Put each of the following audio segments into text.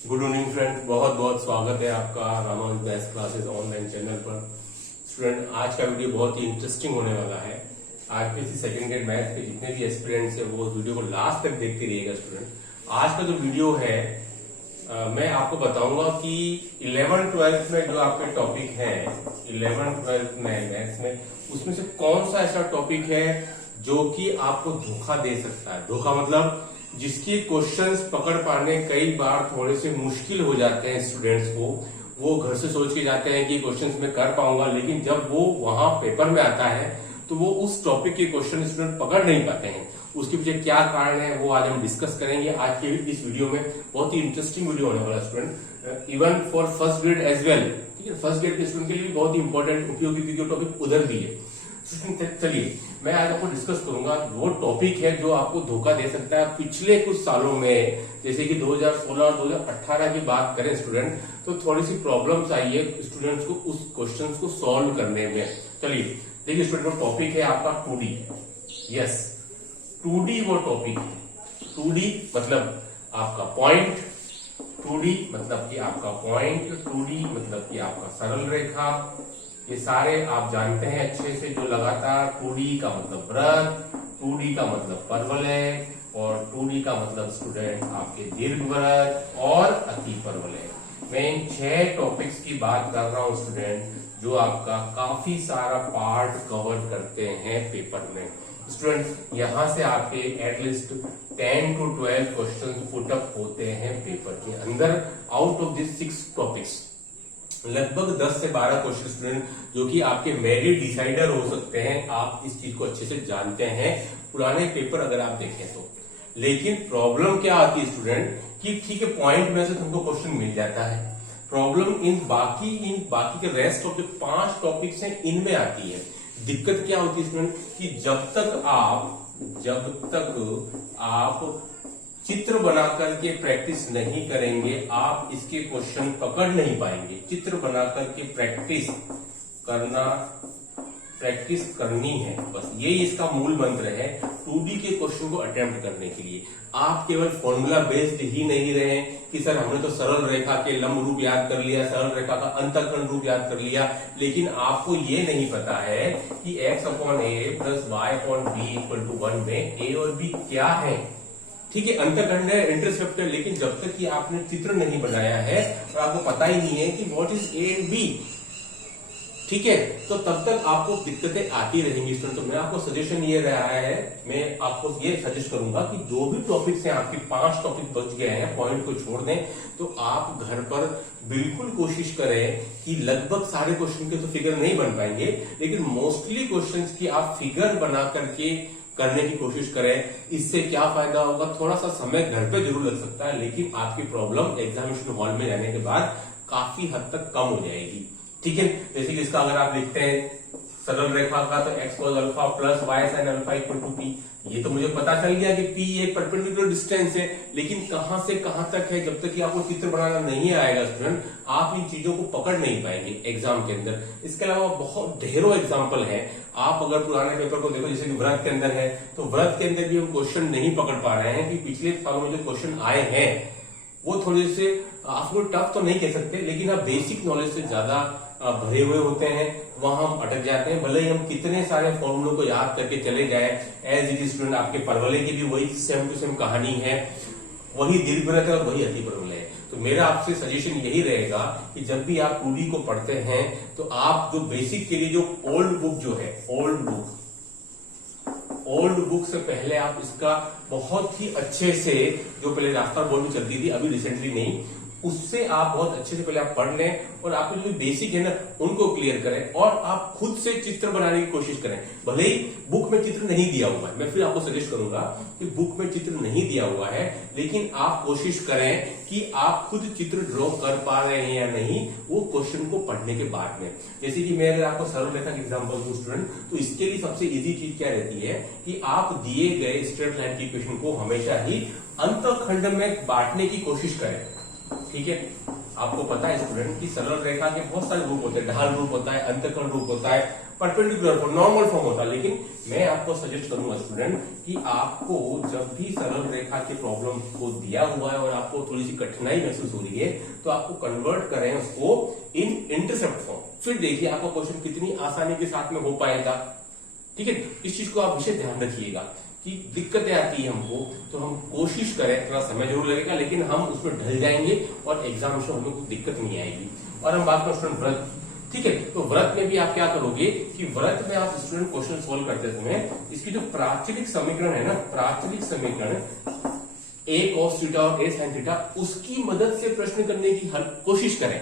Good evening friend, बहुत बहुत स्वागत है आपका Ramanuj maths classes online channel पर। स्टूडेंट, आज का वीडियो बहुत ही इंटरेस्टिंग होने वाला है। आरपीएससी सेकंड ग्रेड मैथ्स के जितने भी एस्पिरेंट्स हैं वो वीडियो को लास्ट तक देखते रहिएगा। स्टूडेंट, आज का जो वीडियो है मैं आपको बताऊंगा कि 11th-12th में जो आपके टॉपिक हैं 11th-12th में मैथ्स में, उसमें से कौन सा ऐसा टॉपिक है जो कि आपको धोखा दे सकता है। धोखा मतलब जिसकी क्वेश्चंस पकड़ पाने कई बार थोड़े से मुश्किल हो जाते हैं स्टूडेंट्स को। वो घर से सोच के जाते हैं कि क्वेश्चंस मैं कर पाऊंगा, लेकिन जब वो वहां पेपर में आता है तो वो उस टॉपिक के क्वेश्चन स्टूडेंट पकड़ नहीं पाते हैं। उसके पीछे क्या कारण है वो आज हम डिस्कस करेंगे आज के इस वीडियो में। बहुत ही इंटरेस्टिंग वीडियो होने वाला student, even for first grade as well. ठीक है, फर्स्ट ग्रेड के स्टूडेंट के लिए भी बहुत ही इंपॉर्टेंट उपयोगी, क्योंकि टॉपिक उधर भी है। चलिए मैं आज आपको डिस्कस करूंगा वो टॉपिक है जो आपको धोखा दे सकता है। पिछले कुछ सालों में, जैसे कि 2016 और 2018 की बात करें स्टूडेंट, तो थोड़ी सी प्रॉब्लम्स आई है स्टूडेंट्स को उस क्वेश्चंस को सॉल्व करने में। चलिए देखिए स्टूडेंट, टॉपिक है आपका 2D। यस, 2D वो टॉपिक है। 2D मतलब आपका पॉइंट, 2D मतलब कि आपका पॉइंट, 2D मतलब कि आपका सरल रेखा। ये सारे आप जानते हैं अच्छे से। जो लगातार 2D का मतलब वृत्त, 2D का मतलब परवलय, और 2D का मतलब स्टूडेंट आपके दीर्घवृत्त और अति परवलय। मैं इन 6 टॉपिक्स की बात कर रहा हूं स्टूडेंट, जो आपका काफी सारा पार्ट कवर करते हैं पेपर में। स्टूडेंट, यहां से आपके एटलीस्ट 10 to 12 क्वेश्चन पुटअप होते हैं पेपर के अंदर। आउट ऑफ दिस 6 टॉपिक्स लगभग 10 से 12 क्वेश्चन स्टूडेंट जो कि आपके मेरिट डिसाइडर हो सकते हैं। आप इस चीज को अच्छे से जानते हैं पुराने पेपर अगर आप देखें तो। लेकिन प्रॉब्लम क्या आती है स्टूडेंट कि ठीक है, पॉइंट में से तुमको क्वेश्चन मिल जाता है। प्रॉब्लम इन बाकी के रेस्ट ऑफ जो 5 टॉपिक्स हैं इनमें आती है। दिक्कत क्या होती है स्टूडेंट कि जब तक आप चित्र बना करके प्रैक्टिस नहीं करेंगे, आप इसके क्वेश्चन पकड़ नहीं पाएंगे। चित्र बना करके प्रैक्टिस करनी है, बस यही इसका मूल मंत्र है 2D के क्वेश्चन को अटेम्प्ट करने के लिए। आप केवल फॉर्मूला बेस्ड ही नहीं रहे कि सर हमने तो सरल रेखा के लंब रूप याद कर लिया, सरल रेखा का अंतःखंड रूप याद कर लिया, लेकिन आपको ये नहीं पता है कि x/a प्लस y/b = 1 में a और b क्या है। ठीक है, अंतःखंड है, इंटरसेप्ट है, लेकिन जब तक कि आपने चित्र नहीं बनाया है और आपको पता ही नहीं है कि what is A and B, ठीक है, तो तब तक आपको दिक्कतें आती रहेंगी स्टूडेंट। तो मैं आपको सजेशन ये रहा है, मैं आपको ये सजेस्ट करूंगा कि जो भी टॉपिक्स हैं आपके 5 टॉपिक बच गए हैं, पॉइंट को छोड़ दें, तो आप घर पर बिल्कुल कोशिश करें कि लगभग सारे क्वेश्चन के तो फिगर नहीं बन पाएंगे, लेकिन मोस्टली क्वेश्चन की आप फिगर बना करके करने की कोशिश करें। इससे क्या फायदा होगा, थोड़ा सा समय घर पे जरूर लग सकता है, लेकिन आपकी प्रॉब्लम एग्जामिनेशन हॉल में जाने के बाद काफी हद तक कम हो जाएगी। ठीक है, जैसे कि इसका अगर आप देखते हैं सरल रेखा का, तो x cos alpha plus y sin alpha = p। ये तो मुझे पता चल गया कि p एक परपेंडिकुलर डिस्टेंस है, लेकिन कहां से कहां तक है, जब तक कि आपको चित्र बनाना नहीं आएगा स्टूडेंट, आप इन चीजों को पकड़ नहीं पाएंगे एग्जाम के अंदर। इसके अलावा बहुत ढेरों एग्जाम्पल है। आप अगर पुराने पेपर को देखो, जैसे कि व्रत के अंदर है, तो व्रत के अंदर भी हम क्वेश्चन नहीं पकड़ पा रहे हैं कि पिछले सालों में जो क्वेश्चन आए हैं वो थोड़े से आपको टफ तो नहीं कह सकते, लेकिन आप बेसिक नॉलेज से ज्यादा भरे हुए होते हैं, वहां हम अटक जाते हैं। भले ही हम कितने सारे फॉर्मूलों को याद करके चले जाए, एज इट इज स्टूडेंट आपके परवलय की भी वही सेम टू सेम कहानी है, वही दीर्घवृत्त है और वही अति परवलय है। तो मेरा आपसे सजेशन यही रहेगा कि जब भी आप 2D को पढ़ते हैं तो आप जो बेसिक के लिए जो ओल्ड बुक से पहले आप इसका बहुत ही अच्छे से, जो पहले रास्ता बोर्ड में चलती थी, अभी रिसेंटली नहीं, उससे आप बहुत अच्छे से पहले आप पढ़ लें और आपके जो बेसिक है ना उनको क्लियर करें, और आप खुद से चित्र बनाने की कोशिश करें। भले ही बुक में चित्र नहीं दिया हुआ है, मैं फिर आपको सजेस्ट करूंगा कि बुक में चित्र नहीं दिया हुआ है, लेकिन आप कोशिश करें कि आप खुद चित्र ड्रॉ कर पा रहे हैं या नहीं, वो क्वेश्चन को पढ़ने के बाद में। जैसे कि मैं अगर आपको सरल रेखा का एग्जांपल दूं स्टूडेंट, तो इसके लिए सबसे इजी चीज क्या रहती है कि आप दिए गए स्ट्रेट लाइन की इक्वेशन को हमेशा ही अंतःखंड में बांटने की कोशिश करें। ठीक है, आपको पता है स्टूडेंट कि सरल रेखा के बहुत सारे रूप होते हैं, ढाल रूप होता है, अंतःकरण रूप होता है, परपेंडिकुलर फॉर्म, नॉर्मल फॉर्म होता है। लेकिन मैं आपको सजेस्ट करूंगा स्टूडेंट कि आपको जब भी सरल रेखा के प्रॉब्लम को दिया हुआ है और आपको थोड़ी सी कठिनाई महसूस हो रही है, तो आपको कन्वर्ट करें उसको इन इंटरसेप्ट फॉर्म। फिर देखिए आपका क्वेश्चन कितनी आसानी के साथ में हो पाएगा। ठीक है, इस चीज को आप विशेष ध्यान रखिएगा कि दिक्कतें आती है हमको, तो हम कोशिश करें, थोड़ा समय जरूर लगेगा लेकिन हम उसमें ढल जाएंगे और एग्जाम में हमें कोई दिक्कत नहीं आएगी। और हम बात करें स्टूडेंट व्रत, ठीक है, तो व्रत में भी आप क्या करोगे कि व्रत में आप स्टूडेंट क्वेश्चन सोल्व करते समय इसकी जो प्राचलिक समीकरण है ना, प्राचलिक समीकरण a cos थीटा और a sin थीटा, उसकी मदद से प्रश्न करने की कोशिश करें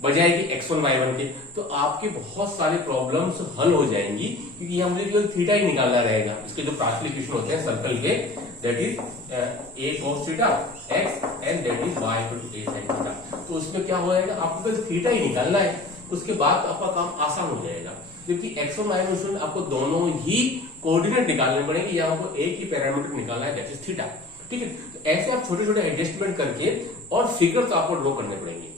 बजाय कि x1 y1 के, तो आपके बहुत सारे प्रॉब्लम्स हल हो जाएंगी, क्योंकि यहाँ मुझे केवल थीटा ही निकालना रहेगा। इसके जो प्राचलिक इक्वेशन होते हैं सर्कल के, that is a cos theta x and that is y equal to a sin theta. तो उसमें क्या हो जाएगा, आपको केवल थीटा ही निकालना है, उसके बाद आपका काम आसान हो जाएगा। जबकि x1 y1 आपको दोनों ही कोऑर्डिनेट निकालने पड़ेंगे, या आपको एक ही पैरामीटर निकालना है, दैट इज थीटा। ठीक है, तो ऐसे आप छोटे छोटे एडजस्टमेंट करके और फिगर तो आपको ड्रॉ करने पड़ेंगे।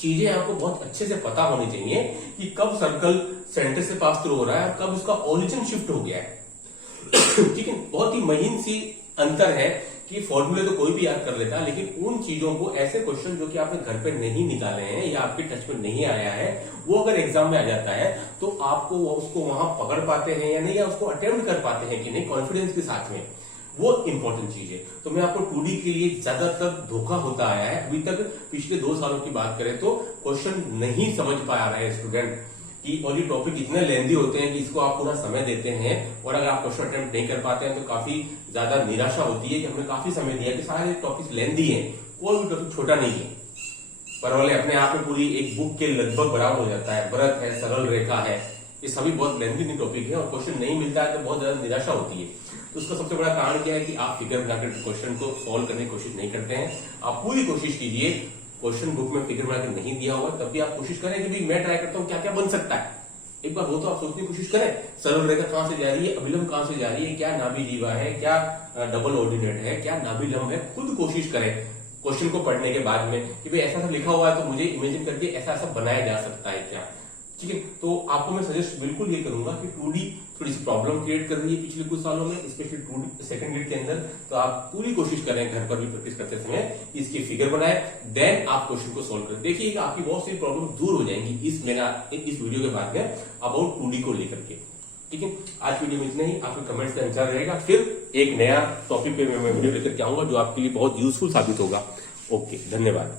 चीजें आपको बहुत अच्छे से पता होनी चाहिए कि कब सर्कल सेंटर से पास थ्रू हो रहा है, कब उसका ओरिजिन शिफ्ट हो गया है। ठीक है, बहुत ही महीन सी अंतर है कि फॉर्मूले तो कोई भी याद कर लेता है, लेकिन उन चीजों को, ऐसे क्वेश्चन जो कि आपने घर पे नहीं निकाले हैं या आपके टच में नहीं आया है, वो अगर एग्जाम में आ जाता है तो आपको उसको वहां पकड़ पाते हैं या नहीं, या उसको अटेम्प्ट कर पाते हैं कि नहीं कॉन्फिडेंस के साथ में, वो इंपॉर्टेंट चीज है। तो मैं आपको 2D के लिए ज्यादातर धोखा होता आया है अभी तक। पिछले 2 सालों की बात करें तो क्वेश्चन नहीं समझ पा रहा है स्टूडेंट कि, और ये टॉपिक इतने लेंदी होते हैं कि इसको आप पूरा समय देते हैं और अगर आप क्वेश्चन अटेम्प्ट नहीं कर पाते हैं तो काफी ज्यादा निराशा होती है कि हमने काफी समय दिया, कि सारे टॉपिक लेंदी है, कोई भी टॉपिक छोटा नहीं है। पर वाले अपने आप में पूरी एक बुक के लगभग बराबर हो जाता है। व्रत है, सरल रेखा है, ये सभी बहुत लेंदी टॉपिक है और क्वेश्चन नहीं मिलता है तो बहुत ज्यादा निराशा होती है। तो उसका सबसे बड़ा कारण क्या है कि आप फिगर बनाकर क्वेश्चन को सॉल्व करने की कोशिश नहीं करते हैं। आप पूरी कोशिश कीजिए, क्वेश्चन बुक में फिगर बनाकर नहीं दिया होगा तब भी आप कोशिश करें कि भाई मैं ट्राई करता हूं क्या क्या बन सकता है। एक बार वो तो आप सोचने की कोशिश करें, सरल रेखा कहां से जा रही है, अभिलंब कहां से जा रही है, क्या नाभि जीवा है, क्या डबल ऑर्डिनेट है, क्या नाभिलंब है। खुद कोशिश करें क्वेश्चन को पढ़ने के बाद में कि भाई ऐसा लिखा हुआ है तो मुझे इमेजिन करके ऐसा ऐसा बनाया जा सकता है क्या। ठीक है, तो आपको मैं सजेस्ट बिल्कुल ये करूंगा कि 2D थोड़ी सी प्रॉब्लम क्रिएट कर रही है पिछले कुछ सालों में, स्पेशली 2D सेकंड ग्रेड के अंदर। तो आप पूरी कोशिश करें घर पर भी प्रैक्टिस करते समय इसकी फिगर बनाए, देन आप क्वेश्चन को सोल्व करें। देखिएगा आपकी बहुत सी प्रॉब्लम दूर हो जाएंगी इस वीडियो के बाद में अबाउट 2D को लेकर के। ठीक है, आज वीडियो में इतना ही। आपके कमेंट्स का इंतजार रहेगा, फिर एक नया टॉपिक पे मैं वीडियो लेकर के आऊंगा जो आपके लिए बहुत यूजफुल साबित होगा। ओके, धन्यवाद।